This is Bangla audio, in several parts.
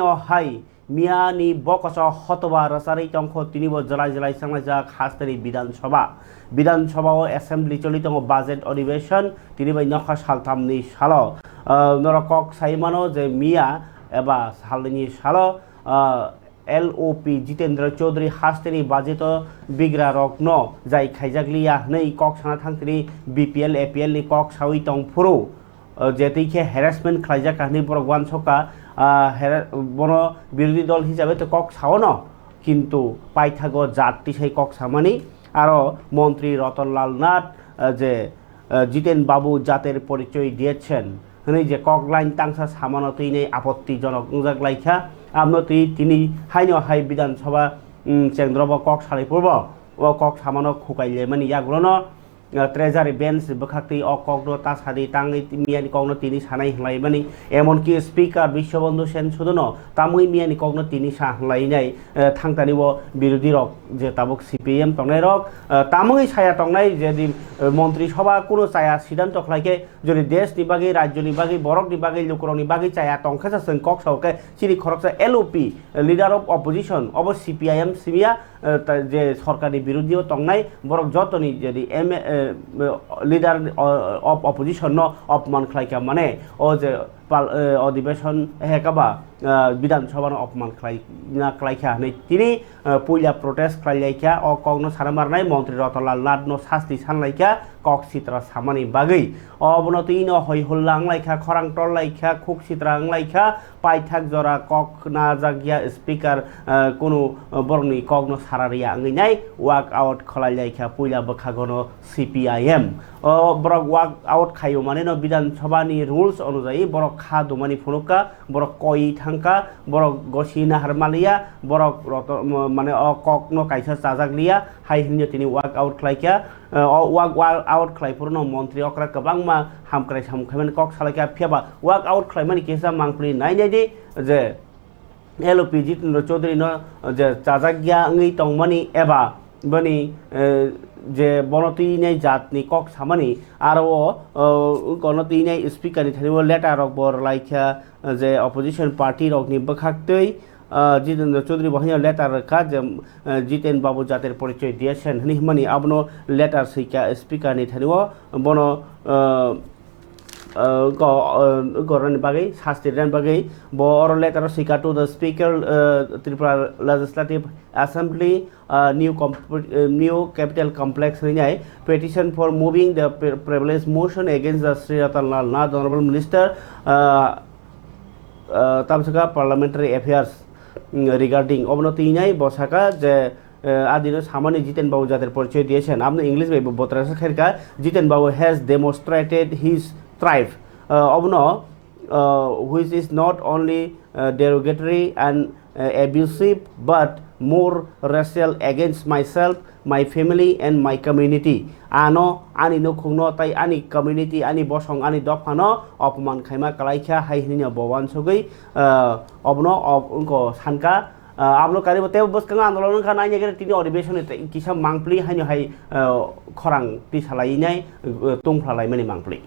hai miani bokasa hotoba rasari tongkho tinibo jalai jalai sanglajak hasteri Bidan Sabha o Assembly cholitongo budget अधिवेशन tinibai nokha saltamni salo norokok saimano je mia eba salni salo LOP Jitendra Chaudhary hasteni budget bigra rokno jai khaijakliya nei kok sana thangtini BPL APL ni kok sawi tong furu যেটিকে হ্যারাসমেন্ট খাইজা কাহিনী বড় ওয়ান ছকা বড় বিরোধী দল হিসাবে তো কক ছাও ন কিন্তু পাইথাগ জাতি সেই কক সামানি আরও মন্ত্রী রতনলাল নাথ যে জিতেন বাবু জাতের পরিচয় দিয়েছেন এই যে কক লাইন তাংসা সামানতই নেই আপত্তিজনক লাইখা আমনতি তিনি হাইনো হাই বিধানসভা চেন্দ্রব কক সারি পূর্ব ও কক সামানক খুকাইলে মানে ইয়াগুলো ট্রেজারি বেঞ্চ বখাক্তি অকগ্ন তাসাদি তাঙ্গি মিয়ানি কগ্ন তিনি সানাই হলাইমানি এমনকি স্পিকার বিশ্ববন্ধু সেন শুধু তামুই মিয়ানি কগ্ন তিনি সাহলাইনাই থাংতানিব বিরোধী রক যে তাবক সিপিএম টংনাই রক তামুই ছায়া টংনাই যদি মন্ত্রিসভা কোনো চায়া সিদ্ধান্ত খাইকে যদি দেশ নিবাগি রাজ্য নিবাগি বরক নিবাগি লোকরক নিবাগি চায়া টংখাসা जों কক সাউকে চিনি খরকসা LOP leader of opposition of CPIM সিমিয়া যে সরকারি বিরোধী টংনাই বরক যতনি যদি লিডার অফ অপোজিশন অপমান খাইকা মানে ও যে अधिवेशन हेकाबा विधानसभा अपमान खाइखा তিনি পইলা প্রটেস্ট খাইলাইখা অ কগ্ন সারামারনাই মন্ত্রী রতনলাল নাথ নো শাস্তি সানলাইখা কক সিত্রা সামানি বাগৈ অবনতি ন হই হল্লা আংলাইখা খরাং টললাইখা খুক সিত্রা আংলাইখা পাইথাক জরা কক না জাগিয়া স্পিকার কোনো বরনি কগ্ন সারারিয়া আংইনাই ওয়াক আউট খলাইলাইখা পইলা বখাগন CPIM বরক ওয়াক আউট খাইও মানে ন বিধানসভানি রুলস অনুযায়ী বরক খা দুমানি ফুনুকা বরক কই থাঙ্কা বরক গসি নাহার মালিয়া বরক মানে কগ্ন কাইসা চাজাগলিয়া হাই হিন্য তিনি ওয়াক আউট খাইকা ওয়াক আউট খাইপুরন মন্ত্রী অকরা গোबांमा হামক্রাই সামখাইমান কক সালাইকা ফিয়াবা ওয়াক আউট খাইমানি কেসা মাংপ্লি নাইনাইদি যে LOP Jitendra Chaudhary no যে চাজাগিয়া আংই টংমানি এবা বনি যে বনতি নাই জাতনি কক সামানি আরো গণতি নাই স্পিকার নি থানিব লেটার রক বর লাইখা যে অপোজিশন পার্টি রকনি বখাক্তই জিতেন্দ্র চৌধুরী বহাইয়া লেটার রেখা যে জিতেন বাবু জাতের পরিচয় দিয়েছেন হিমানি আবনো লেটার সৈকা স্পিকার নি থানিব বন গরনি বাগৈ শাস্তির বাগৈ বড় লেটার সৈকা to the speaker Tripura legislative assembly new capital complex ringai petition for moving the privilege motion against the Sri Ratanlal Nath honorable minister tamsaka parliamentary affairs regarding obnoti inai bosaka je আদিনো সামান্য জিতেন বাবু যাদের পরিচয় দিয়েছেন আপনি ইংলিশ ভাই বতরাসা খেরকা জিতেন বাবু has demonstrated his thrive upon which is not only derogatory and abusive but more racial against myself, my family and my community. Ano ani no khungno tai ani community ani bosong ani dofano opman khaima kalaikha hai hinya bowan sogei obno unko sanka আমলো কারিবতে বসকাং আন্দোলন খানাই নেগের তিনি অধিবেশন কিসা মাংপ্লি হাইনো হাই খরাং তি সালাইনাই তংফ্লালাই মানি মাংপ্লি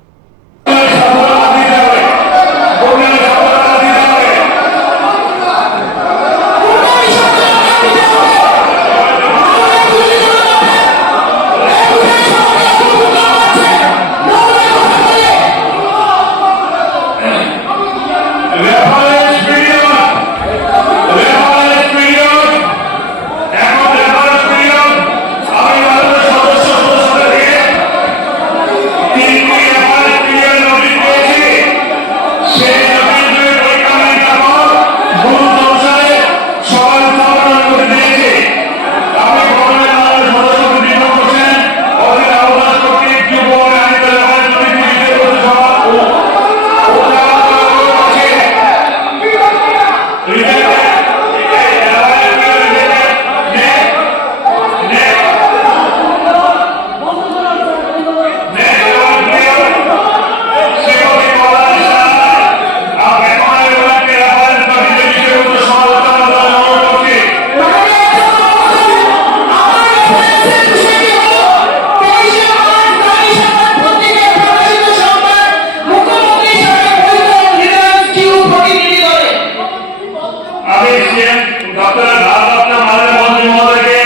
আমি সিএম ডক্টর ভারত মাননীয় মন্ত্রী মহোদয়কে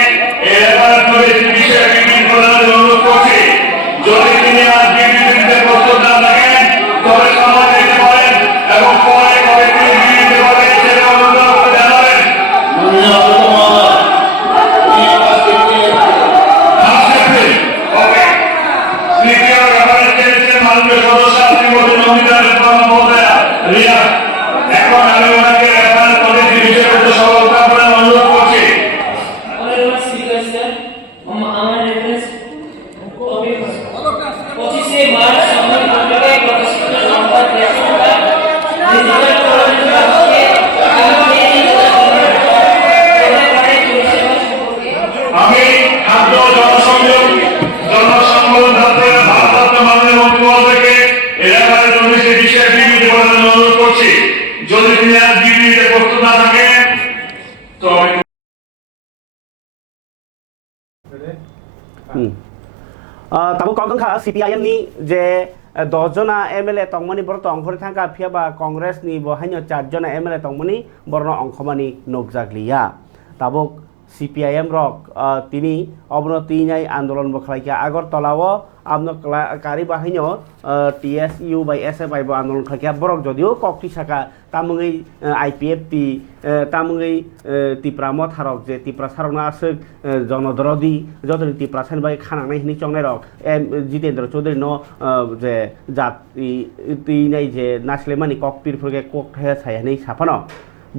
এই ব্যাপারে বিশেষ মিটিং করার অনুরোধ করছি। যদি তিনি আজ বিবৃতিতে প্রস্তুত না থাকেন তবে সময় দিতে পারেন এবং পরে কবে তিনি বিবৃতি পাবেন সেটা অনুরোধ করে জানাবেন। তৃতীয় ব্যাপারে চেয়েছেন মাননীয় সদস্য শ্রীমতী নমিতা মহোদয়া রিয়া। এখন আমি ওনাকে ব্যাপারে করে বিশেষজ্ঞ সভা করার অনুরোধ করছি। আমার রেফারেন্স 25 মার্চ সম্পর্কে প্রকাশিত সংবাদ লেখকরা ডিজিটাল পরিষেবাকে আমি খাদ্য জনসংযোগ দপ্তরের ভারপ্রাপ্ত মাননীয় মন্ত্রী মহোদয়কে এই ব্যাপারে বিশেষ বিবৃতি প্রদানের অনুরোধ করছি। যদি তিনি আজ বিবৃতিতে প্রস্তুত না থাকেন তো তাবো কলকাতা সিপিআইএম ni যে 10 জনা এমএলএ তংমনি বড় অংশরে থাকা ফিয়াবা কংগ্রেস ni বহাইনো 4 জনা এমএলএ তংমনি বড় অংশমানি নকজাগলিয়া তাবো সিপিআইএম রক তিনি অবনতি নাই আন্দোলন বখলাইকা আগরতলাও আমনো কারি বাহিনো টিএসইউ বাই এসএফআই বো আন্দোলন খাইকা বরক যদিও ককটি শাখা তামুঙ্গই আইপিএফটি তামুঙ্গই তিপ্রাম থারক যে তিপ্রা সারনা আছে জনদরদি যতনি তিপ্রা সান বাই খানাংনাই হিনি চংনাই রক জিতেন্দ্র চৌধুরী ন যে জাতি তিনাই যে নাসলেমানি ককপির ফরকে কক থায়া ছায়ানি সাফানো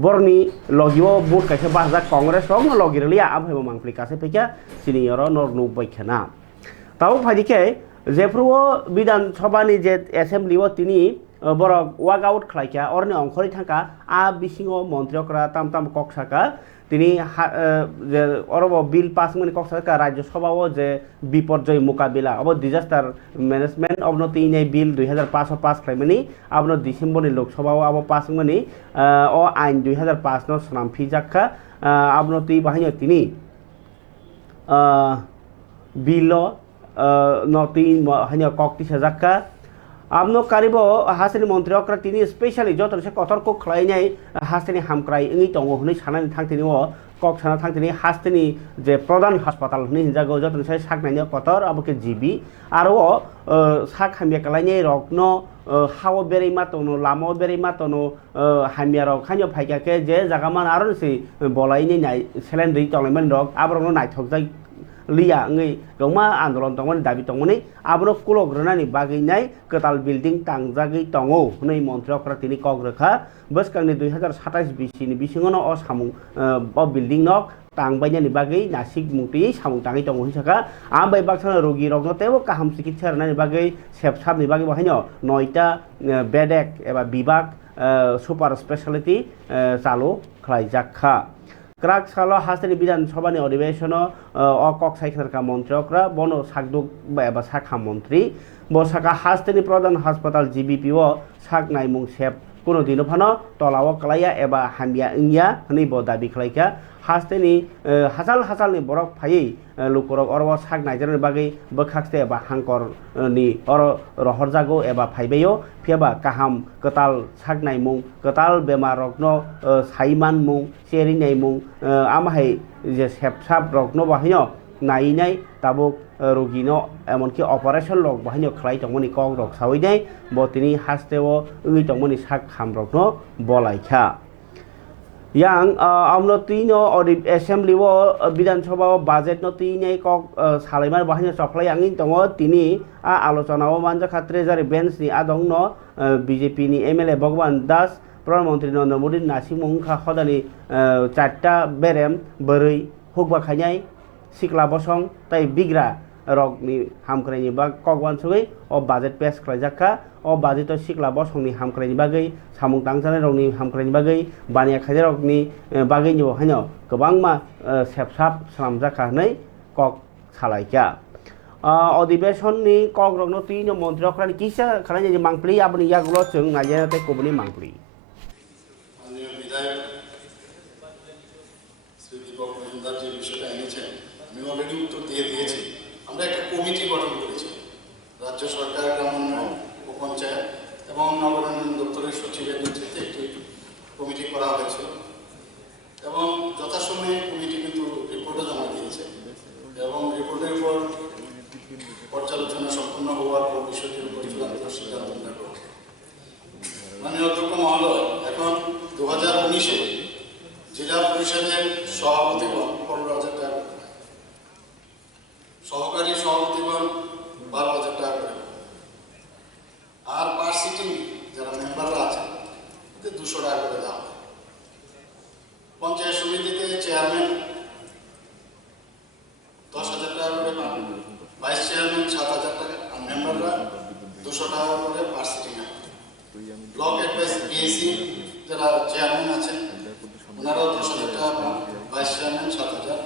বরনি লগিও বুট কাছে বাজা কংগ্রেস রং লগিরলিয়া আবহেবো মাংফলি কাছে ফেকা সিনিয়র নরনু বৈখানা তাও ফাইদিকে যেফ্রুও বিধানসভানি যে এসেম্বলিও তিনি বড় ওয়াক আউট খাইকা অরনি অংশরি থাকা বিসিংও মন্ত্রীকরা তাম তাম ককসাকা তিনি যে অরব বিল পাস মানে ককসাকা রাজ্যসভাও যে বিপর্যয় মোকাবিলা অব ডিজাস্টার ম্যানেজমেন্ট অবনতি নেই বিল 2005 পাস খাইমানি আবনো ডিসেম্বরনি লোকসভাও আব পাস মানে ও আইন 2005 ন সনামফি জাখা আবনতি বাহিনী তিনি বিল নতি হানি ককটি সাজাক্কা আমনো কারিব হাসিনি মন্ত্রী অক্রা তিনি স্পেশালি যত সে কতর্ক খাইনাই হাসিনি হামক্রাই ইনি দङ হনি সানানি থাংতিনি ও কক সানা থাংতিনি হাসিনি যে প্রধান হাসপাতাল হনি হিনজাগো যত সে সাকনানি কতর আবকে জিবি আরো সাক হামিয়া কালাইনি রকন হাও বেরেমা তনো লামো বেরেমা তনো হামিয়া রক খাইনো ফাইকাকে যে জাগামান আরো সে বলাইনি নাই সেলেন্ডি তংলাইমান রক আবরनो नायथक जाय लिया ngै गौमा आन्दोलन तंगमनि दाबि तंगमनि आबनो कुलग्रनानि बागैनाय कताल बिल्डिं तांजागै तंगौ नै मन्त्रीफ्रा तिनि कग्रखा बसकांनि 2027 बिसिनि बिसिङनो अ सामुं ब बिल्डिं नक तांबायनानि बागै नासिक मुक्ति सामुं ताङै तंगौ हिसाका आमबाय बाक्साना रोगी रगनो तेबो काहाम चिकित्सा रनानि बागै सेबसाबनि बागै बहायनो 9टा बेडेक एबा बिभाग सुपार स्पेशालिटी चालु खालायजाखा क्राक सालो हास्टेनि विधानसभानि अधिवेशन अकक साइखारका मन्त्रीफ्रा बनो साकदुक एबा साखा मन्त्री बसाका हास्टेनि प्रधान हास्पाताल जिबिपिओ साक नायमुं सेब कोनो दिनो फानो तलाव कलाया एबा हामिया इंगिया हनै ब दाबि खालायका हास्टेनि हासाल हासालनि बरक फायै लुकरक अरब साक नायजरनि बागै बखाक्से एबा हांकरनि अर रहरजागो एबा फाइबायो फियाबा काहाम कताल साक नायमुं कताल बेमार रकनो साइमान मुं सेरि नायमुं आमाहाय जे सेबसाब रकनो बाहायनो नायनाय ताबो रोगिनो एमनकि अपारेशन लक बाहायनो खालाय तंमनि कक रक सावैनाय बतिनि हास्टेओ उइ तंमनि साक खाम रकनो बलायखा yang amno tino odi assembly wo বিধানসভা budget no tini kok salaiman bahanya soklai angin tongo tini আলোচনা ও মানজা খাত্রে জারি bench ni adong no BJP ni MLA ভগবান দাস প্রধানমন্ত্রী নরেন্দ্র মোদী নাসিমুং খা খদানি 4টা বেরেম বरै হুকবা খাইনাই সিকলা বসং তাই বিগ্রা रकनि हामख्रायनि बा कगवान सगै अ बाजेट पेस खालायजाखा अ बाजेट सिकला बसंनि हामख्रायनि बागै सामुं तांजानाय रकनि हामख्रायनि बागै बानिया खायजा रकनि बागैनि बहायनो गोबांमा सेबसाब सालामजाखा नै कक सालायखा अधिवेशननि कक रकनो तिनो मन्त्रीफ्रानि किसा खालायनि मांप्लि आबनि यागुलो जों नायजाते कोबनि मांप्लि আমি অলরেডি উত্তর দিয়ে দিয়েছি আমরা একটা কমিটি গঠন করেছি রাজ্য সরকার গ্রামীণ উপপঞ্চায়েত এবং নগরায়ণ দপ্তরের সচিবের নেতৃত্বে একটি কমিটি করা হয়েছিল হিসেবে জেলা পরিষদের সভাপতিগণ 15,000 টাকা করে পায়। সহকারী সভাপতিগণ 12,000 টাকা করে পায়। আর পার সিটিং যারা মেম্বাররা আছেন ওদের 200 টাকা করে দেওয়া হয়। পঞ্চায়েত সমিতিতে চেয়ারম্যান 10,000 টাকা করে পান, ভাইস চেয়ারম্যান 7,000 টাকা, আর মেম্বাররা 200 টাকা করে পার সিটিং হয়। ব্লক অ্যাডভাইস পিএসি যারা চেয়ারম্যান আছেন ওনারাও 10,000 টাকা পান, ভাইস চেয়ারম্যান 7,000।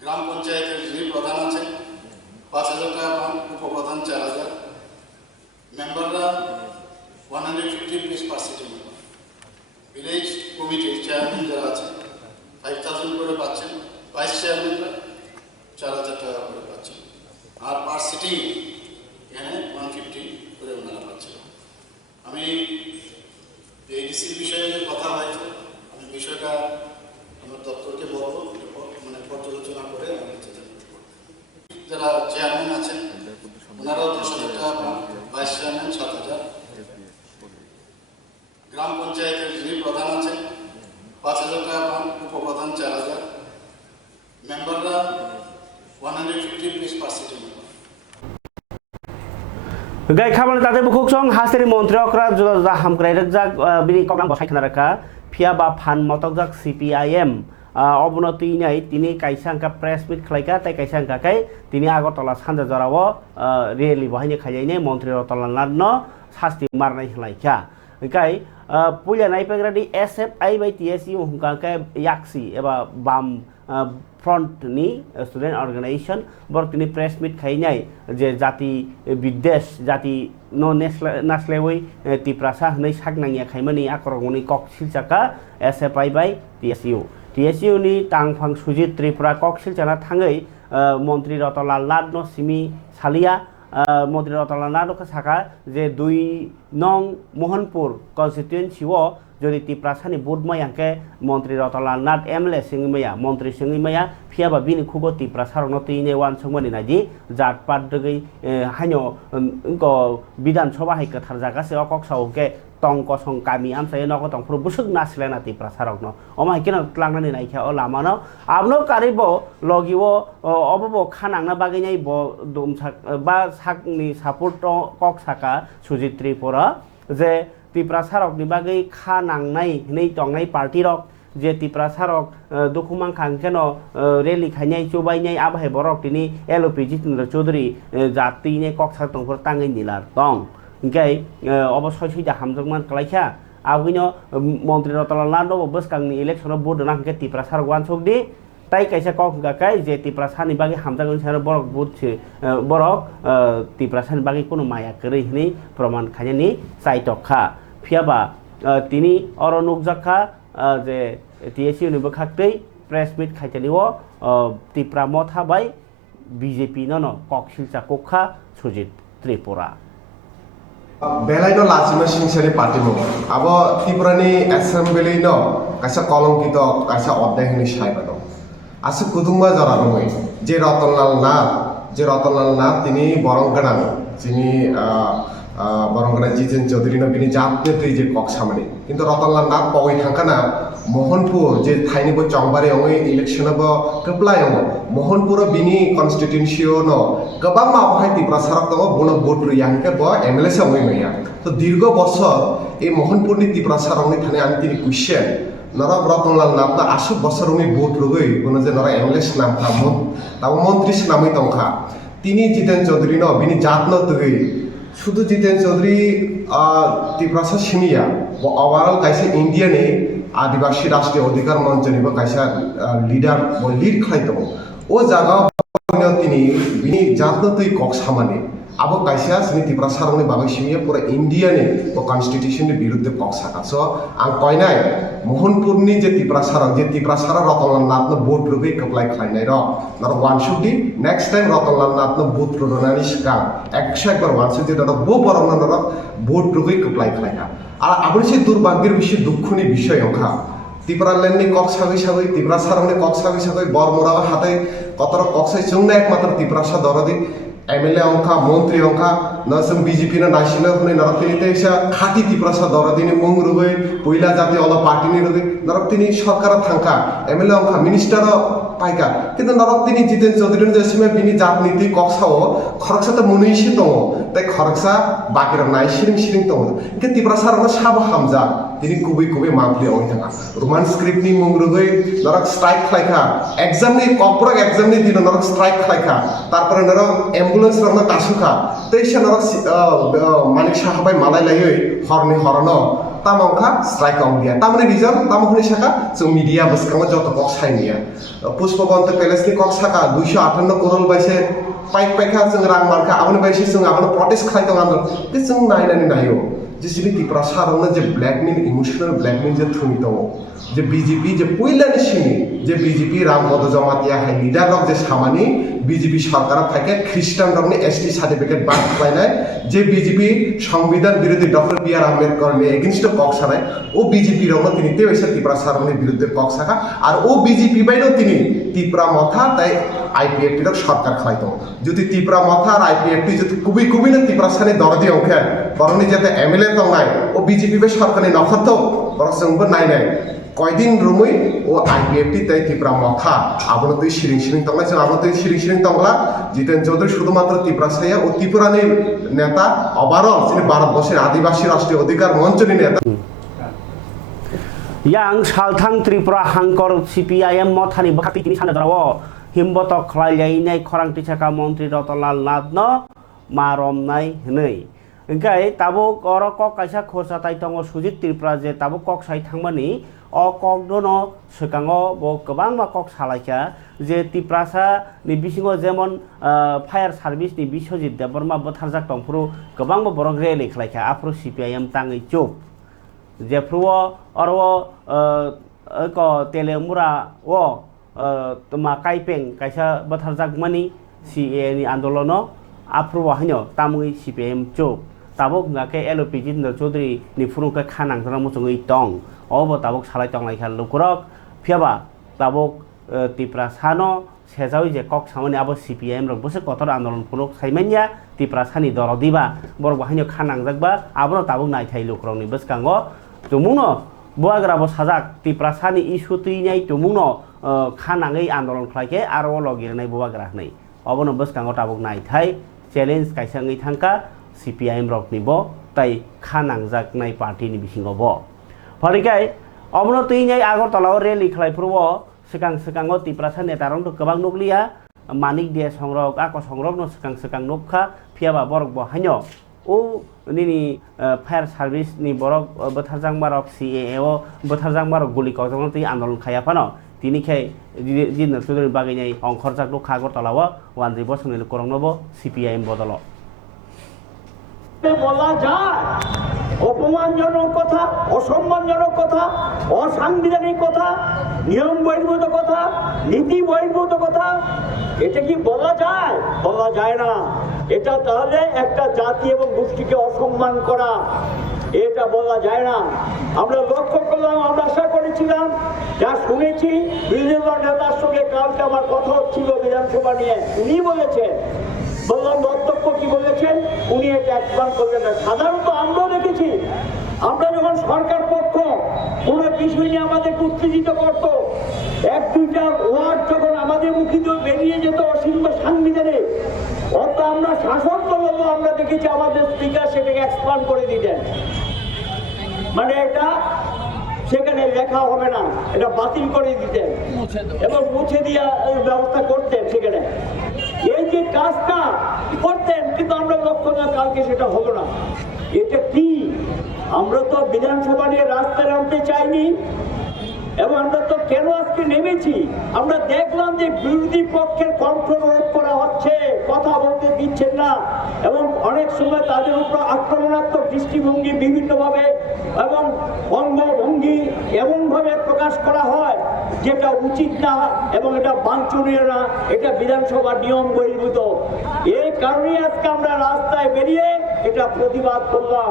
গ্রাম পঞ্চায়েতের যিনি প্রধান আছেন 5,000 টাকা পান, উপপ্রধান 4,000। মেম্বাররা 150 rupees per sitting member. Village কমিটির চেয়ারম্যান যারা আছেন 5,000 করে পাচ্ছেন, ভাইস চেয়ারম্যানরা 4,000 টাকা করে পাচ্ছেন। আর পার সিটিং এখানে 150 করে ওনারা পাচ্ছেন। আমি এডিসির বিষয়ে যে কথা হয়েছে, আমি বিষয়টা আমার দপ্তরকে বলবো, মানে পর্যালোচনা করে আমি যারা চেয়ারম্যান আছেন ওনারাও 10,000 টাকা পান, ভাইস চেয়ারম্যান 7,000। গ্রাম পঞ্চায়েতের যিনি প্রধান আছেন 5,000 টাকা পান, উপপ্রধান 4,000। মেম্বাররা 150 rupees per sitting member. gai khamani tate bukhuk chong hasri mantri okra juda hamkrai rajak bini koklang bosai thanaraka phia ba phan motok jak CPIM অবনতি নাই তিনি কাইসাংকা প্রেস মিট খাইকা তাই কাইসাংকা কাই তিনি আগরতলা সানজা জরাও রেলি বহাইনি খাইজাইনে মন্ত্রী রতনলাল নাথ শাস্তি মারনাই হলাইকা গাই পুইলা নাইপাগ্রাদি SFI বাই TSU হুমকাকে ইয়াকসি এবা বাম ফ্রন্টনি স্টুডেন্ট অর্গানাইজেশন বর তিনি প্রেস মিট খাইনাই যে জাতি বিদ্বেষ জাতি ন নাসলেওই তিপ্রাসা হनै সাকনাংয়া খাইমানি আক্রমণনি কক সিলচাকা SFI বাই TSU ni tangphang Sujit Tripura kok silchana thangai মন্ত্রী রতনলাল নাথ সিমি সালিয়া মন্ত্রী রতনলাল নাথ সাকা যে 2 নং মোহনপুর কনস্টিটুয়েন্সিও যদি তিপ্রাসানি বুধময়াকে মন্ত্রী রতনলাল নাথ MLA সিংমায়া মন্ত্রী সিংমায়া ফিয়াবা বিনি খুগো তিপ্রাসারং নতিনে ওয়ান সংমানি নাজি জাত পাট দগৈ হাইনো বিধানসভা হাই কথার জাগাসে অকক সাউকে tong kosong kami am saya noko tong puru busuk naslena ti prasarok no oma kena tlangna ni kha o lama no abno karibo logiwo obobo khanang na bagainyai bo dum ba sakni support kok saka Sujit Tripura je ti prasarok ni bagai khanang nai nei tong nai party rok je ti prasarok dokumang khang keno rally khanyai chubainai abai borok tini LOP Jitendra Chaudhary jati ne kok sak tong pur tangai nilar tong Ngay অবশ্যই সুইজা হামজমান কালাইখা আগুইনো মন্ত্রী রতনলাল নাথ বসকাংনি ইলেকশন বোর্ড নাংকে তিপ্রাসার ওয়ান ছকদি তাই কাইসা কক গাকাই যে তিপ্রাসানি বাকি হামজাগন সার বরক বুঝছে বরক তিপ্রাসানি বাকি কোনো মায়া করেই হনি প্রমাণ খাইনি চাইটখা ফিয়াবা তিনি অরনুকজাখা যে TSU নিব খাকতেই প্রেস মিট খাইতেনিও তিপ্রা মথা বাই BJP নন কক শিলচা কোখা Sujit Tripura Belaino lazima singsari party mo. Abo Tripurani assembly no kaisa kolongkito kaisa oddai hini saibano. Ase kudungma jorarongoi je Ratanlal Nath tini borongganang jini borongganang Jiten Chaudhary no bini jatne tui je kok samani. Kintu Ratanlal Nath pogoi thangkana Mohanpur je thaini bo Chongbari ongoi election bo keplai ongo Mohanpur bini constituency no gobang ma bhai Tiprasarok to bono vote riyangke bo MLA se ongoi noya to dirgo bochor ei Mohanpur ni Tiprasarok ni thane ani tini question nara Ratanlal Nath na asuk bochor ongoi vote rogoi bono je nara MLA snam thamon tabo মন্ত্রী snamoi tongkha tini Jiten Chaudhary no bini jatno tugoi শুধু Jiten Chaudhary Tiprasa simiya bo overall kaisa India ni आदिवासी राष्ट्रीय अधिकार मंच नि कायसा लीडर लीड खाइतो ओ जागा तिनी बिनी जातनो तै कक सामाने अब कायसा सिनि तिप्रासारंनि बागै सिमिया पुरा इंडिया नि ओ कन्स्टिट्यूशन नि बिरुद्धे कक साका सो आं कयनाय मोहनपुरनि जे तिप्रासारं रतनलाल नाथनो भोट रुबै कप्लाय खाइनाय र नर one should be next time Ratanlal नाथनो भोट रुनानि सिका 100 बार वान शुड दि बो बरमन नर भोट रुबै कप्लाय खाइना আর আবার সে দুর্ভাগ্যের বিষয় দুঃখনি বিষয় অঙ্কা ত্রিপুরাল্যান্ডনি কক সাগৈ ত্রিপুরাসারংনি কক সাগৈ বরমোরা হাতে কতর ককসাই চুংনা একমাত্র ত্রিপুরাসা দরদি MLA অংখা মন্ত্রী অংখা নসম বিজেপি না নাইছিল হনে নরক তিনি তেইসা খাটি ত্রিপুরা দরদিনী মুং রুগৈ পইলা জাতি অল পার্টি নি রুগৈ নরক তিনি সরকার থাঙ্কা MLA অংখা মিনিস্টার পাইকা কিন্তু নরক তিনি জিতেন চৌধুরী যেসমে বিনি জাত নীতি কক্সাও খরকসা তো মনুইসি দङ তাই খরকসা বাকিরা নাই সিরিং সিরিং দङ কিন্তু ত্রিপুরা সারনো সাবো হামজা তিনি কুবি কুবি মামলি অই থাকা রোমান স্ক্রিপ্ট নি মুং রুগৈ নরক স্ট্রাইক খাইখা এক্সাম নি কপরক এক্সাম নি দিন নরক স্ট্রাইক খাইখা তারপরে নরক অ্যাম্বুলেন্স রমনা তাসুখা তেইসা নরক মানিক সাহাবাই মালাই লাইयै হরনি হরন তামংখা স্ট্রাইক অং দিয়া তামনে রিজন তামহনি শাখা जों মিডিয়া বসকাঙ্গ যত কক সাইনিয়া পুষ্পবন্ত প্যালেসনি কক শাখা 258 করোল বাইসে পাইক পাইখা जों রাং মারখা আমনে বাইসে जों আমনে প্রটেস্ট খাইতো আন্দোलन তে जों নাইনানি নাইও যেসিনি ত্রিপুরা সারন যে ব্ল্যাকমেল ইমোশনাল ব্ল্যাকমেল যে থুনি দङ যে বিজেপি যে পইলানি সিনি যে BJP Rampada Jamatia high leader রক যে সামানি বিজেপি সরকার থাকে খ্রিস্টান রকমনি এসটি সার্টিফিকেট বাদ পাইনায় যে বিজেপি সংবিধান বিরোধী ডক্টর বি.আর. আম্বেদকর নিয়ে এগেনস্ট কক সারায় ও বিজেপি রকম তিনি তেইসা ত্রিপুরা সারনের বিরুদ্ধে কক শাখা আর ও বিজেপি বাইরেও তিনি ত্রিপুরা মথা তাই আইপিএফটি রক সরকার খাইতো যদি ত্রিপুরা মথা আর আইপিএফটি যদি কুবি কুবি না ত্রিপুরা সানি দরদি অংখে বরনি যাতে MLA দংনাই ও বিজেপি বে সরকারি নখত বরং जोंबो নাইনাই কয়দিন রুমই ও আইপিএফটি তাই ত্রিপুরা মথা আবনো তুই সিরিং সিরিং তংলা जों আবনো তুই সিরিং সিরিং তংলা জিতেন চৌধুরী শুধুমাত্র ত্রিপুরা সাইয়া ও ত্রিপুরানি নেতা ওভারঅল যিনি ভারতবর্ষের আদিবাসী রাষ্ট্রীয় অধিকার মঞ্চনি নেতা yang salthang Tripura hangkor CPIM mothani bakati tini sana darawo himboto khlailai khorang tichaka montri Rotolal Nadno maromnai hnei engkai tabuk oro kok kaisa khorsatai tongo Sujit Tripura je tabuk kok sai thangmani o kok dono sekango bo gobang ma kok salaika je Triprasa ni bisingo jemon fire service ni Biswajit Deborma botharjak tongpuru gobang bo borok rally khlaika afro CPIM tangai chop जेफ्रुओ और वो को तेलेमुरा वो तमा काइपें कैसा बथरजाक मनी CA नि आंदोलनो आप्रुवा हन्यो तामुई CPM चोप ताबुक गाके LPG न चौधरी नि फुरुका खानां जरा मुचुङै टं अबो ताबुक सालाय टं लाइखा लुकुरक फियाबा ताबुक त्रिपुरा सानो सेजावि जे कक सामने आबो CPM रक बसे कतर आंदोलन फुरुक साइमानिया त्रिपुरा सानि दरदिबा बरबा हन्यो खानां जाकबा आबो Tabuk नायथाइ लुकुरंनि बसकांगो tumuno buagrabo sajak Tripura sani isu tuinai tumuno khanangai andolon khlaike aro logirnai buagra hnai obono boskango tabuk naithai challenge kaisangai thangka CPIM rok nibo tai khanangjaknai party ni bisingo bo pharikai obono tuinai Agartala rally khlaipurwo sekango Tripura sani netarong to gobang nuklia manik dia songrok ako songrok no sekang nukha phiaba borok bo hanyo o nini fire service ni borok botharjang marok CAO botharjang marok guli kojong ti andolon khaya pano tini khai jin sudri bagai nei ongkhorjak no Agartala wa 1 বছর ni korongnobo CPIM bodolo বলা যায় অপমানজনক কথা অসম্মানজনক কথা অসাংবিধানিক কথা নিয়ম বহির্ভূত কথা নীতি বহির্ভূত কথা এটা কি বলা যায়? বলা যায় না। এটা তাহলে একটা জাতি এবং গোষ্ঠীকে অসম্মান করা, এটা বলা যায় না। আমরা লক্ষ্য করলাম, আমরা আশা করেছিলাম, যা শুনেছি বিরোধী দল নেতার সঙ্গে কালকে আমার কথা হচ্ছিল বিধানসভা নিয়ে, উনি বলেছেন, বললাম বক্তব্য কি বলেছেন, উনি এটা একবার করবেন না। সাধারণত আমরাও দেখেছি, আমরা যখন সরকার পক্ষ কোনো বিষয় নিয়ে আমাদেরকে উত্তেজিত করত, এক দুইটা ওয়ার্ড যখন আমাদের মুখে বেরিয়ে যেত অসীম সাংবিধানে, অত আমরা শাসক দলও আমরা দেখেছি আমাদের স্পিকার সেটাকে এক্সপান্ড করে দিতেন, মানে এটা সেখানে লেখা হবে না, এটা বাতিল করে দিতেন এবং মুছে দেওয়ার ব্যবস্থা করতেন সেখানে। এই যে কাজটা করতেন, কিন্তু আমরা লক্ষ্য না কালকে সেটা হলো না। এটা কি? আমরা তো বিধানসভা নিয়ে রাস্তায় নামতে চাইনি এবং আমরা তো কেন আজকে নেমেছি, আমরা দেখলাম যে বিরোধী পক্ষের কণ্ঠ রোধ করা হচ্ছে, কথা বলতে দিচ্ছেন না এবং অনেক সময় তাদের উপর আক্রমণাত্মক দৃষ্টিভঙ্গি বিভিন্নভাবে এবং অঙ্গভঙ্গি এমনভাবে প্রকাশ করা হয় যেটা উচিত না এবং এটা বাঞ্ছনীয় না, এটা বিধানসভার নিয়ম বহির্ভূত। এই কারণেই আজকে আমরা রাস্তায় বেরিয়ে এটা প্রতিবাদ করলাম।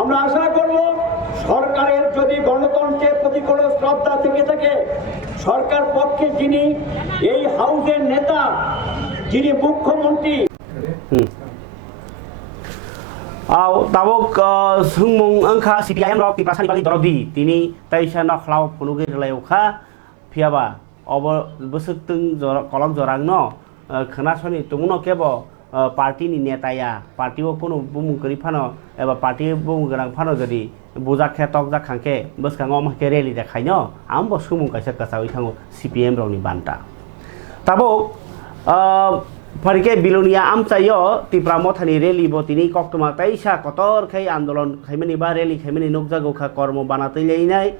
আমরা আশা করব সরকারের যদি গণতন্ত্রের প্রতি কোনো শ্রদ্ধা থেকে থাকে, সরকার পক্ষে যিনি এই হাউসের নেতা, যিনি মুখ্যমন্ত্রী, tabok sungmung angka CPIM rok ti prasani bali dorodi tini taisa nok lau punugi relai ukha phiaba obo busuk tung kolok jorang no khana soni tumuno kebo party ni netaya party o kono bumung kari phano eba party bumung garang phano jodi buja khetok ja khangke buskango ma ke rally dekhai no ambo sumung kaisa kasawi thango CPM rok ni banta tabok Parike bilunia amcayo ti pramothani rally bo tini koktoma taisa kotor khai andolon khaimani ba rally khaimani nokja gokha kormo banatei leinai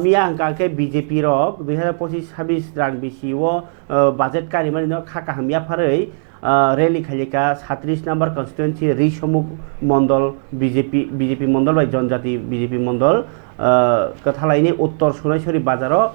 miya hangka BJP rok 2025-26 rang bisiwo budget karimani no khaka hamia pharei rally khaileka 37 number constituency risomuk mondol BJP mondol bai jonjati BJP mondol kathalaini uttor sonaisori bazaro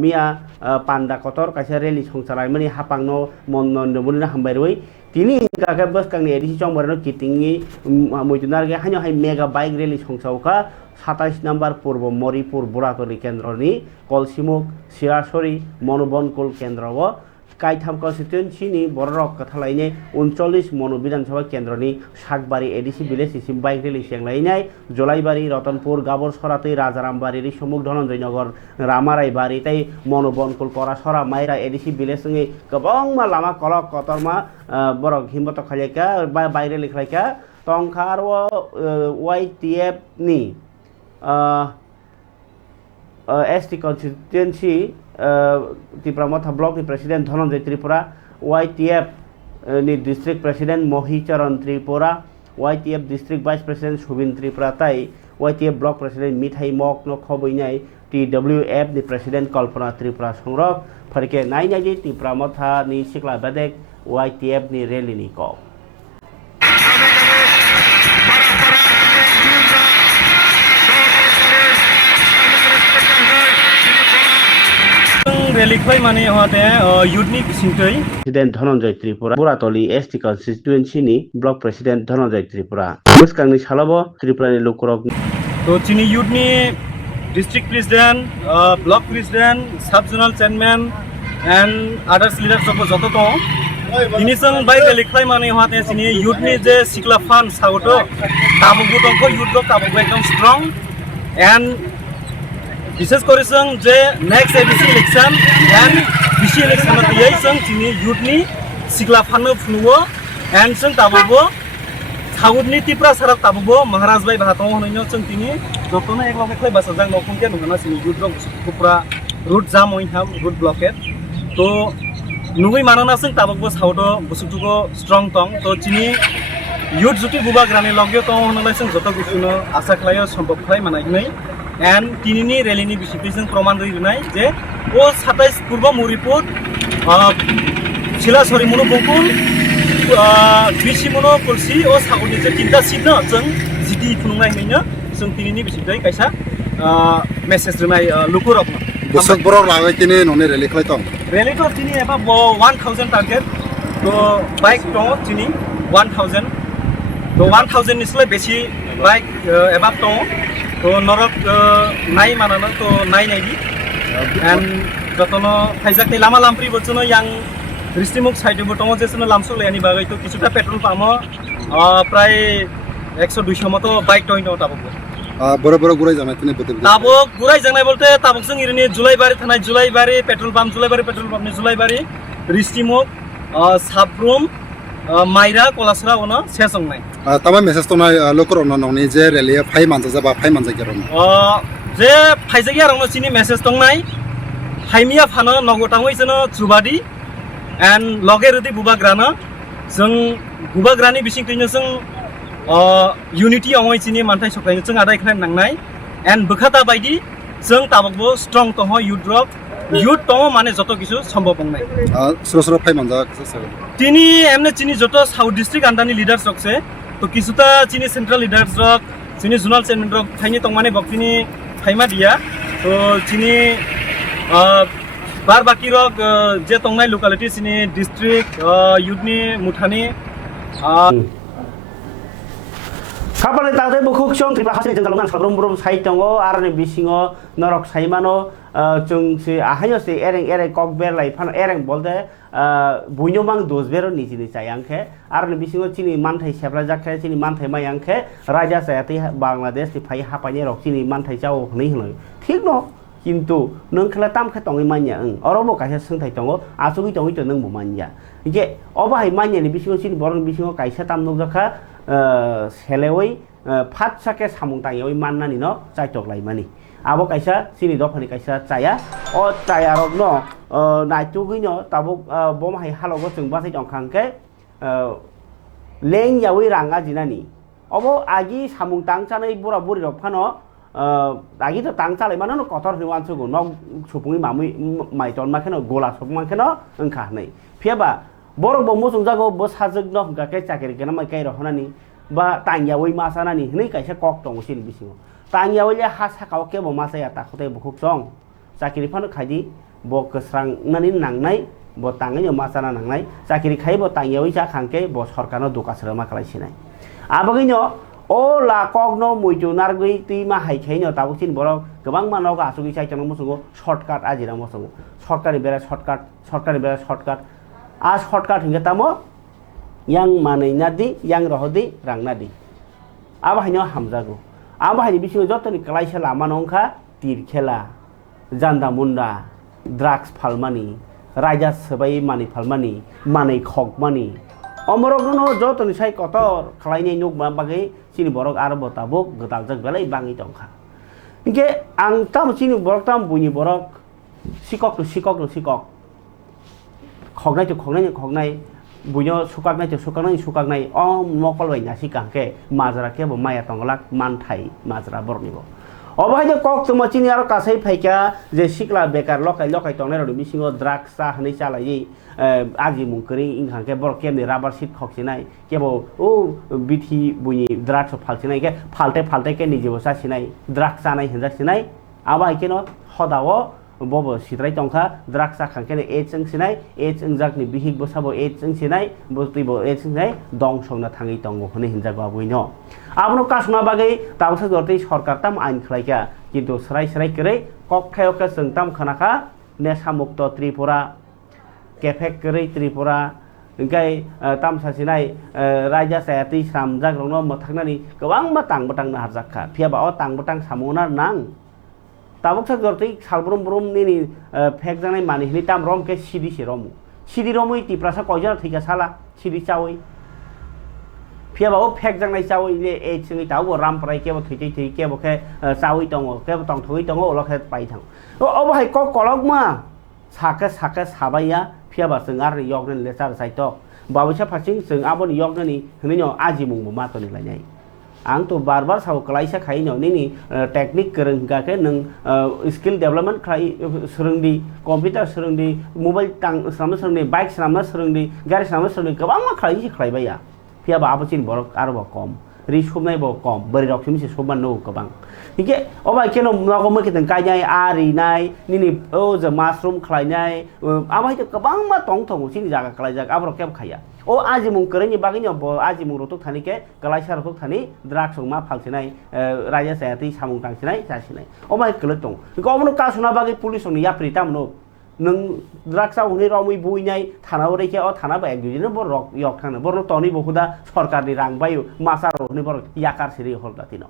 miya panda kotor kaisa rally songsalai mani hapangno monno hambairoi tini ka bus kangni edisi chongbarno kitingi moitunarge hanyo hai mega bike rally songsauka 27 number purbo moripur buratoli kendroni kolsimuk sirasori monobonkul kendrowo kaitham constituency ni borok kathalaine 39 mono biধানসভা কেন্দ্রনি শাকবাড়ি এডিসি ভিলেজ সিসিম বাইক রেলি সেংলাইনাই জলাইবাড়ি রতনপুর গাবর সরাতই রাজারামবাড়ি রিসমুক ধনঞ্জয়নগর রামারাইবাড়ি তাই মনোবনকুল পরাসরা মাইরা এডিসি ভিলেজ সঙ্গে গোबां मा लामा कलक कतरमा borok himbot khalayka bike rally খাইকা তংখার YTF ni ST constituency Tipramotha block ni President Dhananjay Tripura YTF ni district president Mohicharan Tripura YTF district vice president Shubin Tripura tai YTF block president Mithai Mok no khoboinai TWF ni president Kalpana Tripura songrok pharike nainai Tipramotha ni sikla badek YTF ni rally ni ko Relikoi mane hote unique singtoi President Dhananjay Tripura Buratoli ST constituency ni block president Dhananjay Tripura muskangni salabo Tripura ni lokorok to chini youth ni district president block president sub zonal chairman and others leaders of joto to tini sang bai relikoi mane hote chini youth ni je sikla fan sagoto tabugu tongko youth rok tabugu ekdom strong and বিশেষ করে সং যে next ADC election and BC election দিয়াই সং চিনি ইউথনি সিগলা ফানো ফুনুও এন্ড সং তাবুবো সাউথনি ত্রিপুরা সারাক তাবুবো মহারাজ ভাই ভাতং হনইনো সং তিনি যতনো একলগে খাই বাসাজাং নকুনকে নুনা চিনি ইউথ রক পুরা রুট জাম ওইহাম রুট ব্লকেট তো নুই মাননা সং তাবুবো সাউথ বুসুটুকো স্ট্রং টং তো চিনি ইউথ জুটি বুবা গ্রানে লগে তো হনলাই সং যত গুসুনো আশা খালায় সম্ভব খাই মানাইनै and tinini rally ni bisipison proman roi runai je o 27 purbo moripur silasori mono bongkul bisi mono kulsi o sagoni je tinta seat no jeng jiti phunungnai meino jeng tinini bisipdai kaisa message runai lukurok busuk borok lagai tini noni rally khlai tong rally to tini eba 1000 target to bike to tini 1000 to 1000 nisle beshi bike eba to তো নরক নাই মানানো তো নাই নাইদি এন্ড যতনো খাইজাক নি লামা লামপ্রি বচনো ইয়াং রিস্টিমুক সাইডে বটমো যেসনো লামসুক লেনি বাগাই তো কিছুটা পেট্রোল পামো প্রায় 100 200 মতো বাইক টইনো তাবক বড় বড় গুরাই জানাই তিনি বতে তাবক গুরাই জানাই বলতে তাবক সং ইরনি জুলাইবাড়ি থানায় Julaibari petrol pump Julaibari petrol pump নি জুলাইবাড়ি রিস্টিমুক সাবরুম মাইরা কলাসরা ওনা সেসং নাই তামা মেসেজ তো নাই লোকর অন্য ননি যে রেলি ফাই মানজা যাবা ফাই মানজা গেরন যে ফাইজাগি আরং চিনি মেসেজ দং নাই ফাইমিয়া ফানো নগটাঙই জনো চুবাদি এন্ড লগে রদি বুবাগ্রানা जों बुबाग्रानि बिसिं तैनो जों यूनिटी अङै चिनि मानथाय सकायनो जों आदाय खालाम नांनाय एन्ड बखाता बायदि जों ताबकबो स्ट्रं तह यूथ रक यूथ तह माने जतो किछु सम्भव बंनाय सरसर फाइ मानजा तिनी एमने चिनि जतो साउथ डिस्ट्रिक्ट आन्दानि लिडार्स रकसे तो किछुता चिनि सेन्ट्रल लिडार्स रक चिनि जोनाल चेयरमैन रक फाइनि तंमाने बक्तिनि फाइमा दिया तो चिनि बार बाकी रक जे तंनाय लोकालिटी चिनि डिस्ट्रिक्ट यूथनि मुथानि Kapan tahu buku ciong terima kasih jenggal nang sabrum sai tongo arane bisingo norok saimano chung si ahayo si ereng kokber lai pan ereng bolde buino mang dosbero ni jini sayangke arane bisingo chini manthai sepra jakhe chini manthai mayangke raja sayati Bangladesh ti phai hapanye rok chini manthai jao nei hloi ঠিক no কিন্তু nung khala tam kha tongi manya orobo kaisa sungthai tongo asugui tongi to nung bo manya ike obahai manya ni bisingo chini borong bisingo kaisa tam nok jakha selewai pat sake samung tangyoi mannani no chaitok laimani abo kaisa sini dofani kaisa chaya o chaya rok no naitugui no tabuk bomahai halogo chung basai tongkhangke leng yawi ranga jinani obo agi samung tangchanai bura buri rok phano agi to tangchalai mano kotor hiwan sugu no supungi mamui maiton makheno gola supung makheno engkha nei phiaba borok bo musung jago bo sajek no hingka ke chakiri kena mai kai rohonani ba tangyawai masanani nei kaisa kok tongo sin bisingo tangyawai le ha sakao ke bo masaya takote bukuk chong chakiri phano khaidi bo kesrang nani nangnai bo tangai no masana nangnai chakiri khai bo tangyawai cha khangke bo sarkarno dokasra ma kalaisinai abagino o la kok no muitu nargui ti ma hai khai no tabuk sin borok gobang mano ga asugi chai chang musungo shortcut ajira musungo সরকারি বেড়া shortcut R shortcut হিংগে তামো yang manai nadi yang rohodi rang nadi aba hanya hamzago aba hani bisingo jotoni klaisa lama nongkha tir khela janda munda drugs phalmani raja sabai mani phalmani manai khokmani omorogno jotoni sai kotor khlaini nuk bagai sini borok ar botabuk getaljak belai bangi tongkha inge ang tam sini borok tam bunyi borok sikok khognai buño sukaknai om mokol bai nasi kangke majra ke bo maya tonglak manthai majra bornibo obahaje kok tuma chini aro kasai phaika je sikla bekar lokai tongnai ro bisingo drugs sa hani chalai aji mungkri ingkangke bor kemni rubber sheet khoksinai kebo o bithi buñi drugs phalsinai ke falte ke nijibo sasinai drugs sanai hinjaksinai abai keno hodao bobo sitrai tongkha drugs khangkene echeng sinai echeng jakni bihik bosabo echeng sinai bostibo echeng sinai dong songna thangi tongo hone hinjago abuino abno kasma bagai tawsa gortei sarkar tam ain khlaika kintu srai kere kokthayok ka sengtam khanaka nesha mukto tripura kefek kere tripura ingkai tam sasinai raja sayati samjak rongno mothaknani gobang batang na harjakha phiaba o tang batang samona nang tabuk sagortei salbrum nini phek janai mani hini tam rom ke sidi romui tiprasa koijana thika sala sidi chawai phiaba o phek janai chawai le e chingi tawo ram prai ke bo thei ke bo ke chawai tongo ke bo tong thoi tongo olokhe pai thang o bahai ko kolok ma sake sabaya phiaba sengar yognen lesar saitok babisa phasing seng abon yognani hini aji mungbo matoni lainai ang to barbar sao klaisa khai no nini technique kereng ga ke nang skill development khai serengdi computer serengdi mobile tang samna serengdi bike samna serengdi gari samna serengdi gobang ma khai baya phia ba abochin borok arbo kom ri subnai bo kom bari rok simsi soban no gobang hige obai keno nago mo kitan kai nai ari nai nini o the mushroom khai nai abai to gobang ma tong sini jaga klai jaga abro kem khaya o aji mung kereni bagino bo aji mung rotok thani ke kalaisa rotok thani drugs ma phalsinai raja sayati samung tangsinai jasinai o mai kletung ko omno kasuna bagi police ni yapri tamno nung drugs uni romui buinai thana ore ke o thana ba ekjine bo rok yok thana bo toni bo khuda sarkar ni rang bayu masa ro ni bo yakar siri holdatino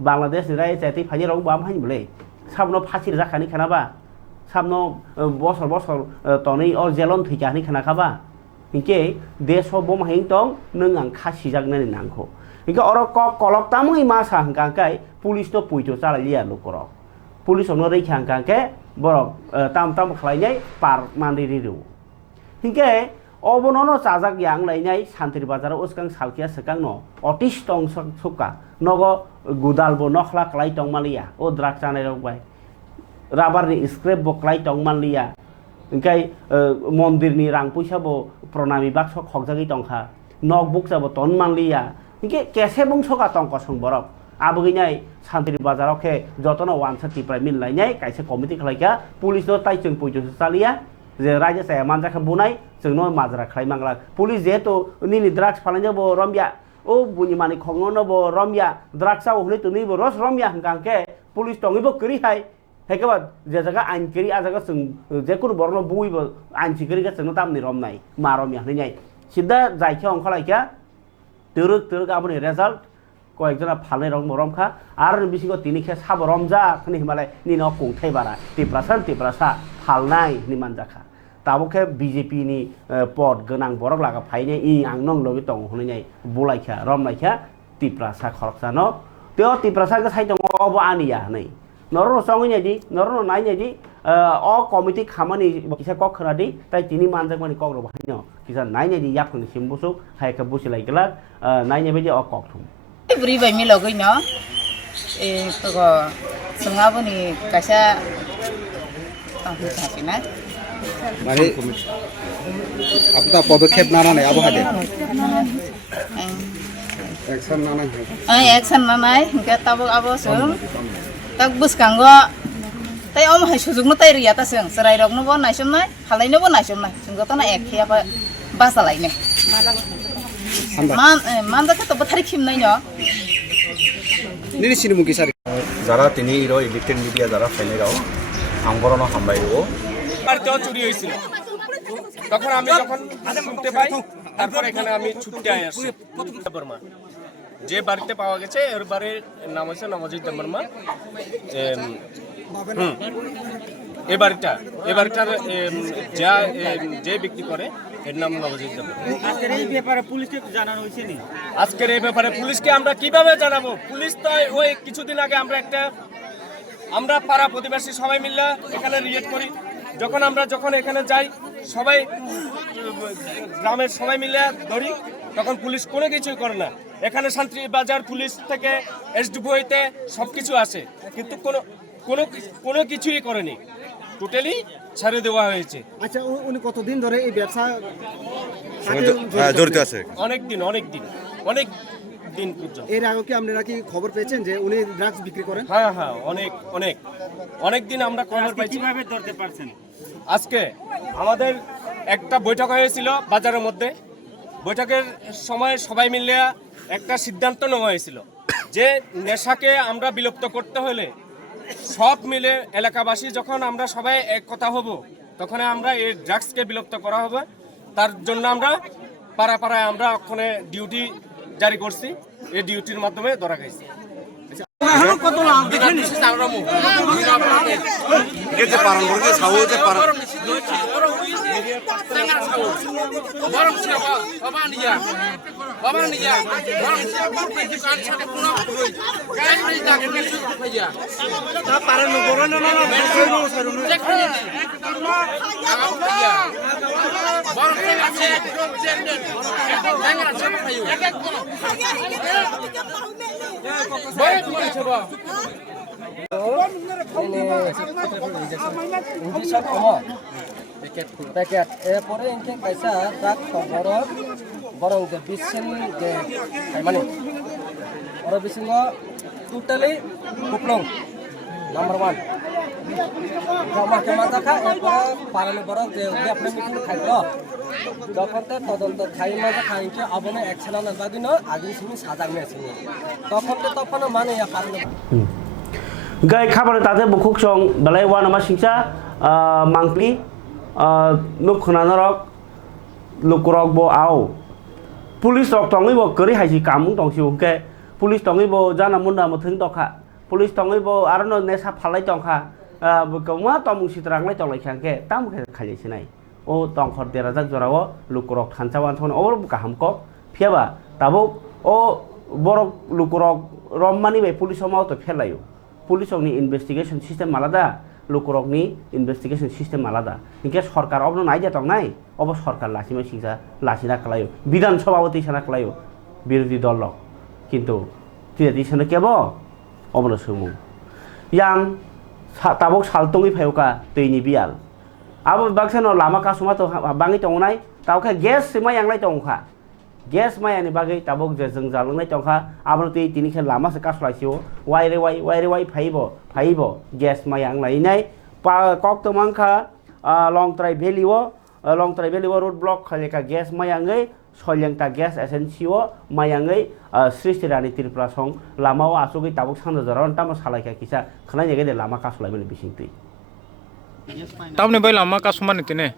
Bangladesh ni raja sayati phaji rong bam hain bole sabno phasir jakhani khanaba sabno bosor toni or jelon thikani khana khaba Inke deso bom haing tong nung ang khasi jagnani nangko inke oro kok kolok tamui masa hangkangkai pulis to puito chala lia lokoro pulis ono rei hangkangke borok tam khlainai par mandiri ru inke obonono chajak yang lainai santri bazar uskang salkia sekang no otis tong suka nogo gudalbo nokhla klai tong malia o drak chanai rok bai rubber ni scrap bo klai tong malia Ingkai mondir ni rang puisa bo pranami bakso khogjagi tongkha notebook jabo ton manliya ingke kese bungso ka tongko song borok abuginai santri bazarok ke jotono 130 prai min lainai kaise committee khlaika police no tai chung puijo salia je raja saya manja khabunai jengno majra khlai mangla police je to nini drugs phalanja bo rombia ও বুনি মানি খঙ্গনো বো রমিয়া দ্রাগসা হলে তুমি বো রস রমিয়া হাঙ্কাংকে পুলিশ টঙ্গিবো করি হাই হেকেবা যে জায়গা আইন করি আ জায়গা जों যে কোনো বর্ণ বুইবো আইন সিকরি গাছে নো তামনি রম নাই মা রমিয়া হইনাই সিধা যাইখা অংখলাইখা তেরুক আবনি রেজাল্ট কয়েকজনা ফালে রমখা আর বিসিগো তিনিখে সাব রমজা খানি হিমালয় নিন কুংথাই বারা টিপ্রাসা ফালনাই নিমান জাখা তাবोखे বিজেপি नि पद गोनां बरक लागा फाइने इ आं नंग लगे दं हनैनाय बुलाइखा रमलाइखा टिप्रासा खरकसानो त्यो टिप्रासा के साइड अब आनिया नै नरो संगिनायदि नरो नायनायदि अ कमिटि खामानि किसा कक खनादि ताइ तिनि मानजक मानि कक रबायनो किसा नायनायदि याफनि सिमबुसु हायका बुसिलाइगला नायनाय बायदि अ कक थुम beri bai mi logoi no ko sengabu ni kaisa tahu tapi na মানে আপনার পদক্ষেপ না নাই আবহাওয়া অ্যাকশন না নাই action na nai hingga tabuk abo sung tak bus kanggo tai om hai sujug no tai riya ta sung serai rok no bo naisum nai halai no bo naisum nai sung to na ek khia ba basa lai ne man da to bathari khim nai no নিনি সিনেমুকি সারি যারা তিনি ইলেকট্রিক মিডিয়া যারা ফেলেরাও আঙ্গরণ হামবাইও বাড়িতেও চুরি হয়েছিল তখন আমি যখন শুনতে পাই তারপর এখানে আমি ছুটতে আসছি বর্মা যে বাড়িতে পাওয়া গেছে এর বাড়ির নাম হচ্ছে নবজিৎ বর্মা এই বাড়িটার যে ব্যক্তি করে এর নাম নবজিৎ বর্মা। আজকের এই ব্যাপারে পুলিশকে জানানো হয়েছে নি? আজকের এই ব্যাপারে পুলিশকে আমরা কিভাবে জানাবো? পুলিশ তো ওই কিছুদিন আগে আমরা পাড়া প্রতিবেশী সবাই মিলে এখানে রিয়েক্ট করি যখন এখানে যাই সবাই গ্রামের সবাই মিলে ধরি তখন পুলিশ কোনো কিছুই করে না। এখানে শান্তিবাজার পুলিশ থেকে এসডিপিওতে সব কিছু আসে কিন্তু কোনো কিছুই করেনি, টোটালি ছেড়ে দেওয়া হয়েছে। আচ্ছা উনি কতদিন ধরে এই ব্যবসা জড়িত আছে? অনেক দিন পর্যন্ত। এর আগে কি আপনারা কি খবর পেয়েছেন যে উনি ড্রাগস বিক্রি করেন? হ্যাঁ অনেক দিন আমরা খবর পাইছি। কিভাবে ধরতে পারছেন? আজকে আমাদের একটা বৈঠক হয়েছিল বাজারের মধ্যে, বৈঠকের সময় সবাই মিলে একটা সিদ্ধান্ত নেওয়া হয়েছিল যে নেশাকে আমরা বিলুপ্ত করতে হলে সব মিলে এলাকাবাসী যখন আমরা সবাই এক কথা হব তখন আমরা এই ড্রাগসকে বিলুপ্ত করা হবে। তার জন্য আমরা পাড়ায় আমরা ওখানে ডিউটি জারি করছি, এই ডিউটির মাধ্যমে ধরা গেছে। Paket pore ingke kaisa tak borong ke bisin ke mana orang bisin go totally kuplong number 1 jama ke mata kha pore parane borong ke apne meeting খাইলো যখন তদন্ত খাই মাঝে খাইকে আপনি অ্যাকশন না বাদিনো আগে শুনি সাজা মেছে তখন মানে ইয়া পারলো গাই খাবার তাতে বুকুক সং বেলাই ওয়ান আমা সিংসা মাংপলি নুখনা রক লুকরক বো আও পুলিশ রক টঙ্গই বো করি হাইসি কামুং টংসি উকে পুলিশ টঙ্গই বো জানা মুন্ডা মথিং তখা পুলিশ টঙ্গই বো আরনো নেশা ফালাই তংখা গমা তমুং সিতরাংলাই তংলাই খাংকে তাম খাইছি নাই ও তংখর দেরাজাক জরাও লুকরক থানসাওয়ান সন ওর গাহাম cock ফিয়াবা Tabo O Borok লুকরক রমমানি by police মাও তো ফেলাयो পুলিশনি ইনভেস্টিগেশন সিস্টেম আলাদা লুকরকনি ইনভেস্টিগেশন সিস্টেম আলাদা ইনকে সরকার অবন নাই যেতং নাই অব সরকার লাসিমা সিংসা লাসিনা খালাयो বিধান সভাপতি সানা খালাयो বিরোধী দল কিন্তু তিরাতি সানা কেব অবন সুমু ইয়াং তাবক সালতंगै फायौका दैनि बियाल आबो बाक्सानो लामा कासुमा तो बाङै दंनाय तावखा गेस सिमा यांलाय दंखा गेस मायानि बागै ताबक जे जों जालांनाय दंखा आबो तिनिखे लामासे कासलायसियो वाइरे फाइबो गेस मायां लायनाय कक तमांखा लंग ट्राइ भेलिओ रोड ब्लक खालेका गेस मायांगै Soilengta gas agency o mayangai Srishti Rani Tripura song lama o asugi tabuk sanda jaron tamo salaika kisa khana yege de lama kasulai bele bisingti. Tamne bai lama kasuman itine.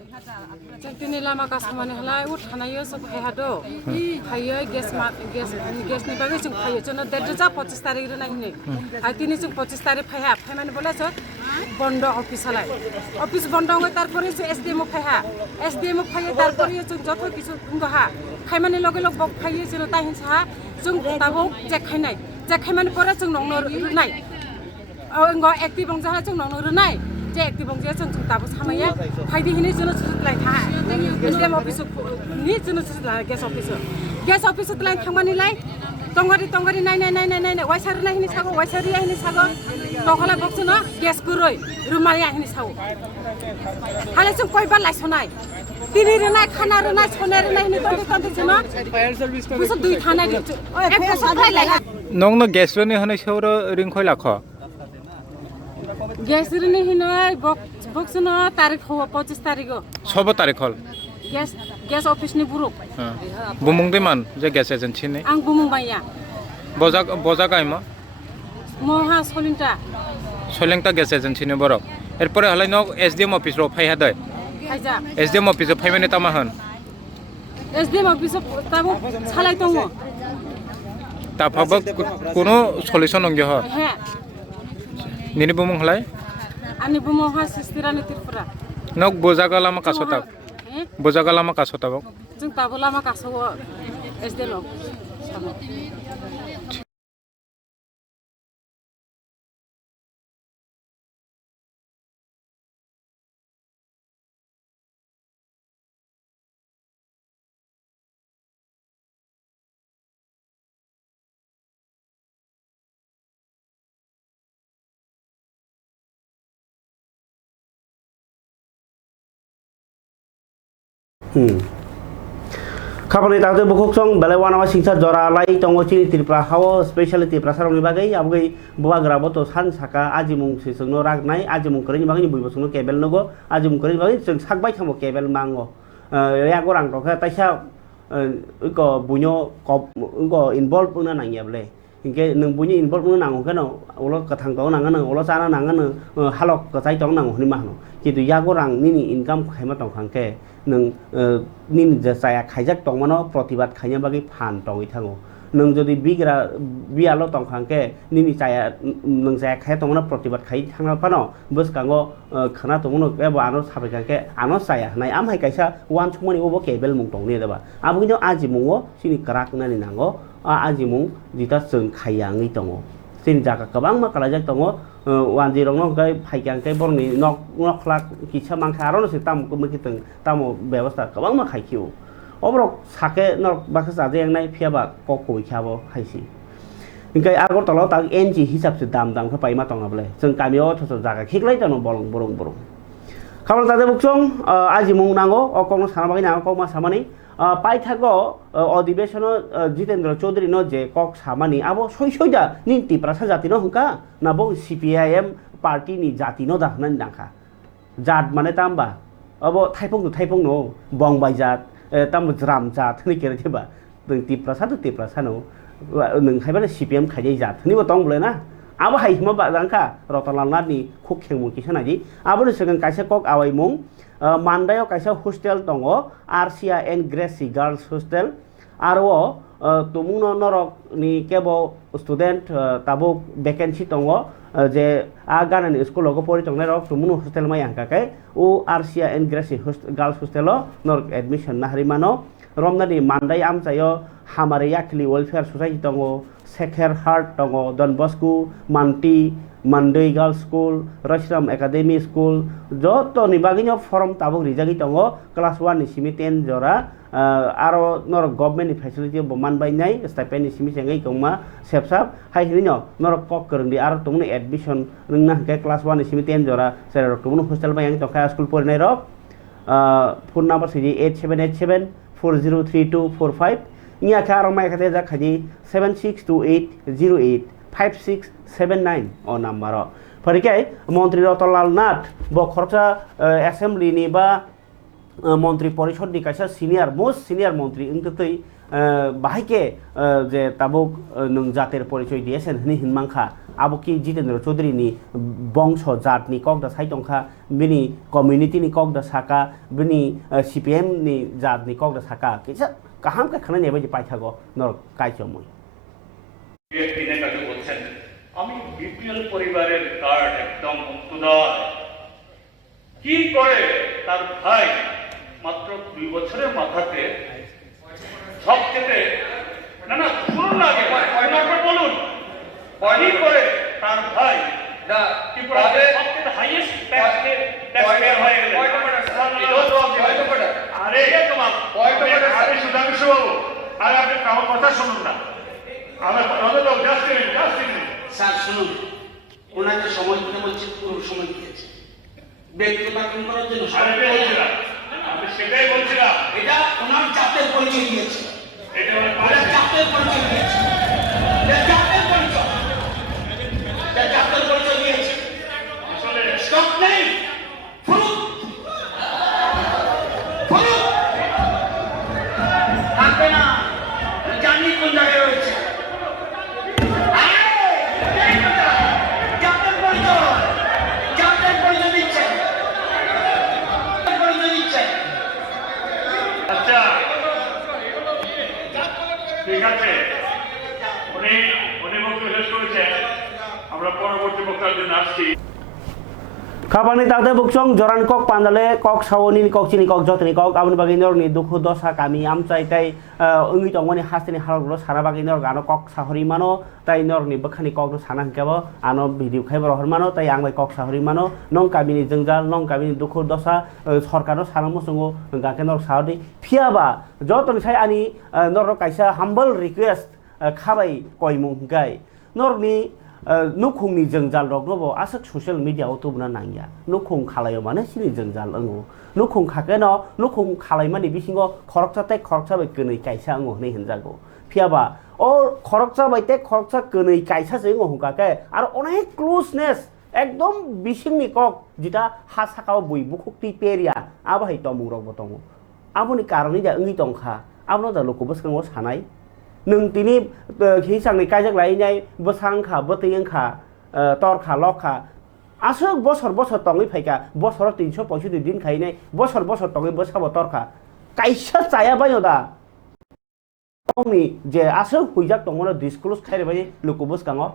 Tini lama kasmane halai ut khanayo सब khado khayo gas ni bagi chung khayo chono derja 25 tarik ro nahi ai tini chung 25 tarik phaya phai bola so bondo office halai office bondo hoi tarpore se SDM phaya tarpore chung joto kisu ngha khai mane loge log bok phaya chono ta hin sa chung tabo je khainai je khaimane pore chung nong no nai ngo active bong jaha chung nong no nai je active bong je chung tabo samaya phaidi hini jono lai tha SDM office ni jono gas office lai thangmani lai tongari nai waisari nai hini sago waisari ya hini sago tokhala boksuno gas kuroi rumaya hini sago hale chung koiba lai sonai tini re nai khana re nai sone re nai hini tonte jono fire service ko biso dui thana di ek bosor phai lai Nong no gas ni hone shoro ring khoi lakho. gas re ni hinai boksuno tarik ho 25 tarik go 6 tarik hol. gas office ni buruk Bumung de man je gas agency ni. ang bumung baya Boja kaima. moha Soilengta gas agency ni borok. Erpore halai no SDM office ro phai hadai. khaija SDM office phai mane tama han. SDM office tabo salai tongo Ta phaba kono solution ongyo ha. he Nini bumung halai. ani bumung ha sistirani Tripura Nok boja lama kasota. Boja lama kasota bok. jung tabo lama kaso SDM lo Kapal itu aku buku song balai wana singsa jora lai tongo cini Tripura hawo speciality prasarong ni bagai abugai buah gerabo to san saka ajimung sisung no rak nai ajimung kering bagai bui bosung no kebel nogo ajimung kering bagai sing sakbai samo kebel mango ya gorang to kaya taisa ko bunyo ko involve puna nang yable ingke nung bunyi involve puna nang kan ulo katang to nang ulo sana nang halok katai tong nang ni mahno gitu ya gorang nini income khema tong khangke nung nin saya khajak tong mano protibat khanya bagi phan tong ithango nung jodi bialo tong khangke nini saya nung saya khaya tong mano protibat khai thangna pano bus kango khana tong mano ke ano sabe kangke ano saya nai am hai kaisa wan chumani obo kebel mung tong ni daba abu nyo aji mungo sini kerak nani nango aji mung jita seng khayangi tongo sin jaga kabang ma kalajak tongo wan jirong no kai phaikyang kai borni nok lak kicha mangkharo no sitam ko mekiteng tamo ব্যবস্থা kabang ma khaikiu obrok sake nok baksa jeng nai phiaba ko koi khabo khaisi ingkai agor tolo ta NG hisab se dam kha pai ma tong able jeng kamio thoso jaga khiklai tano borong khabal tade bukchong ajimung nango okong sana bagi nango ko ma samani paithago अधिवेशन Jitendra Chaudhary no je kok samani abo soisoida nin Tripura jati no hungka na bo CPIM party ni jati no da nan dangkha jat mane tamba abo thaipong no bongbai jat tam jram jat ni kere theba Tripura no nung haibane CPIM khajai jat ni bo tong bole na abo hai hima ba dangkha rotanlal nani khuk khengmu kisana ji abo segang kaisa kok awai mung Mandai kaisa hostel tongo RCN Gracie Girls Hostel aro tumung no norok ni kebo student tabo vacancy tongo je aganan school logo pori tongne rok tumung hostel mai angka kai o RCN Gracie Girls Hostel nor admission nahrimano romna ni Mandai amchayo hamare yakli welfare society tongo Sekher Heart tongo Don Bosco Manti Mandai Girls School, Rashram Academy School, joto ni baginya forum tabuk rijagi tongo class 1 ni simi 10 jora aro nor government ni facility boman bai nai stipend ni simi sengai kongma sepsap hai hinyo nor kok kereng di aro tungni admission nungna ke class 1 ni simi 10 jora ser tungnu hostel bai yang tokha school por nai rok phone number siji 8787 403245 nya ka ro mai khate ja khaji 762808 5679 o number parikai Montri Rotonlal Nath bo khorcha assembly ni ba মন্ত্রী পরিষদনি কাইসা সিনিয়র মোস্ট সিনিয়র মন্ত্রী ইংতৈ বাহাইকে যে তাবুক নং জাতের পরিচয় দিয়েছেন হনি হিনমাংখা আবো কি জিতেন্দ্র চৌধুরীনি বংশ জাতনি ককদা সাইতংখা বিনি কমিউনিটিनि ককদা সাকা বিনি সিপিএম नि জাতনি ককদা সাকা কিসা কাহাম কা খানা নেবাই পাইথাগো নর কাইচমই ব্যক্তিদের কাছে বলছেন আমি বিপিএল পরিবারের কার্ড একদম মুক্তদার কি করে তার ভাই মাত্র 2 বছরের মাথাতে সবচেয়ে না শুনুন না আগে বলুন কি করে তার ভাই ত্রিপুরাতে সবচেয়ে হাইয়েস্ট ট্যাক্স হয়ে গেল আরে আরে সুধাংশু বাবু আরে আপনি আমার কথা শুনুন না স্যার শুনুন ওনাকে সময় দিতে বলছে পুরো সময় দিয়েছে ব্যক্তি মাধ্যম করার জন্য আমি সেটাই বলছিলাম এটা ওনার জাতের পরিচয় দিয়েছে এটা জাতের পরিচয় দিয়েছে জাতের পরিচয় দিয়েছে আসলে স্টক নেই থাকবে না জানি কোন জায়গায় রয়েছে আচ্ছা ঠিক আছে উনি বক্তব্য শেষ করেছেন আমরা পরবর্তী বক্তার জন্য আসছি খাবানি তাতে বুকসং জরান কক পান্দালে কক সাওনি কক চিনি কক যতনি কক আবনি বাগিনর নি দুঃখ দশা কামি আমচাই তাই ওই তংমনি হাসতেনি হালগুলো সারা বাগিনর গানো কক সাহরি মানো তাই নর নি বখানি কক সানা হিকাবো আনো ভিডিও খাইবার হর মানো তাই আংবাই কক সাহরি মানো নং কামিনি জংজাল নং কামিনি দুঃখ দশা সরকারও সানা মসঙ্গো গাকে নর সাহরি ফিয়াবা যতনি সাই আনি নর কাইসা হাম্বল রিকোয়েস্ট খাবাই কয়মুং গাই নরনি नुखुंनि जोंजाल रगनबो आसक ससियेल मिडिया तुबना नांगिया नुखुं खालायो माने सिनि जोंजाल अंगो नुखुं खाकेनो नुखुं खालायमानि बिसिंगो खरकसाते खरकसा बाय गनै कायसा अंगो नै होनजागो फियाबा ओ खरकसा बायते खरकसा गनै कायसा जोंगो हुकाके आरो अनेक क्लोजनेस एकदम बिसिंनि कक जिता हा साकाव बयबो खुक्ति पेरिया आबाहाय तमुं रगबो तंगो आबोनि कारनि जा ओंगि तंखा आबनो दा लोकबो सङो सानाय नों दिनै हिसांनि कायजाक लायनाय बसांखा बतैंखा तरखा लखा आसो बसर बसर तङै फायका बसर 365 दिन खायनाय बसर बसर तङै बसाबो तरखा कायसा जाया बायो दा तंनि जे आसो हुइजाक तंगनो डिसक्लोज खायरे बाय लोको बसकाङो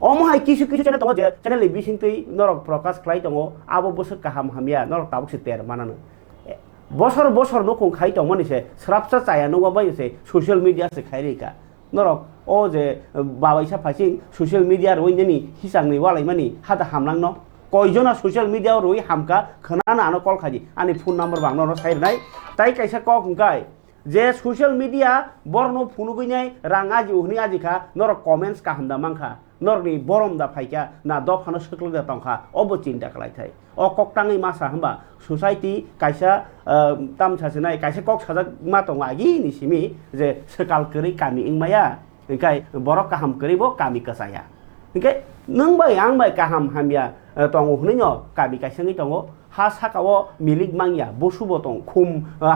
अमहाय किसु किसु चैनल तंगो जे चैनल बिसिंतै नरक प्रकाश खाय तंगो आबो बसर काहाम हामिया नरक ताबुक तेर मानानो बसर बसर नखौ खाय तंमनिसे स्राबसा चाया नङा बायसे ससियेल मिडिया से खायरेका नरक ओ जे बाबायसा फासिं ससियल मिडिया रोइनि हिसांनि वालायमानि हादा हामलांनो कयजना ससियल मिडिया रोइ हामका खोनाना आनो कल खादि आनि फोन नाम्बार बांनो साइरनाय ताइ कायसा कखंकाय जे ससियल मिडिया बरनो फुनुगैनाय राङाजि उहनि आजिखा नरक कमेन्ट्स का हामदा मांखा नरनि बरम दा फायका ना दफानो सकलदा तंखा अबो चिन्ता खालायथाय अ कक्टाङै मासा हम्बा सोसाइटी कायसा तामसासनाय कायसा कक साजा मा तंगा आगि निसिमि जे सकाल करै कामि इंमाया ओंखाय बरक काहाम करिबो कामि कसाया ओंखाय नों बाय आं बाय काहाम हामिया तंगो हुनैनो कामि कायसाङै तंगो हा साकावो मिलिक मांगिया बसुबो तं खुम